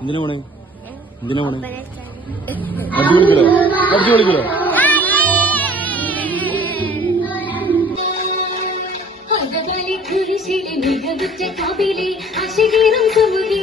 എന്തിനാ പോണേ? എന്തിനാ പോണേ? അടിച്ചു വിളിക്കലോ? അടിച്ചു വിളിക്കലോ? മികവുറ്റ കവിളി അശകീറും സുമുഖി